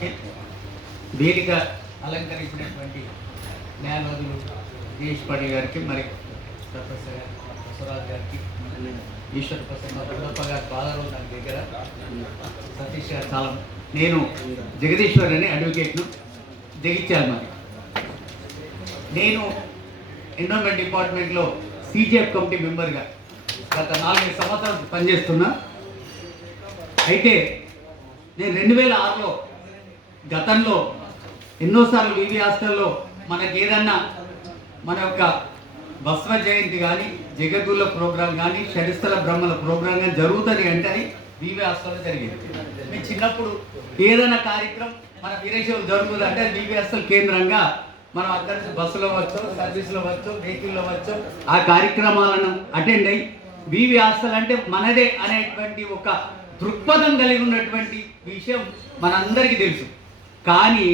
అందరికీ వేదిక అలంకరించినటువంటి న్యాయవాదులు దినేష్ పాటిల్ గారికి, మరి ప్రొఫెసర్ బసవరాజు గారికి, ఈశ్వర్ ప్రసాద్ మా గుండప్ప గారి ఫాదర్ నాకు దగ్గర, సతీష్ గారు చాలా, నేను జగదీశ్వర్ అని అడ్వకేట్ను, జగిత్యాల. మరి నేను ఎన్విరాన్మెంట్ డిపార్ట్మెంట్లో సీజీఎఫ్ కమిటీ మెంబర్గా గత 4 సంవత్సరాలు పనిచేస్తున్నా. అయితే నేను 2006లో గతంలో ఎన్నోసార్లు వివి హాస్టల్లో మనకి ఏదన్నా మన యొక్క బస్వ జయంతి కానీ, జగద్గురుల ప్రోగ్రాం కానీ, షడిస్థల బ్రహ్మల ప్రోగ్రాం కానీ జరుగుతుంది అంటే వివి హాస్టల్లో జరిగేది. మేము చిన్నప్పుడు ఏదైనా కార్యక్రమం మన వీరేశ్వరం జరుగుతుంది అంటే వివి హాస్టల్ కేంద్రంగా మనం అక్కడి నుంచి బస్సులో వచ్చు, సర్వీస్లో వచ్చు, వెహికల్లో వచ్చు, ఆ కార్యక్రమాలను అటెండ్ అయ్యి వివి హాస్టల్ అంటే మనదే అనేటువంటి ఒక దృక్పథం కలిగి ఉన్నటువంటి విషయం మనందరికీ తెలుసు. కానీ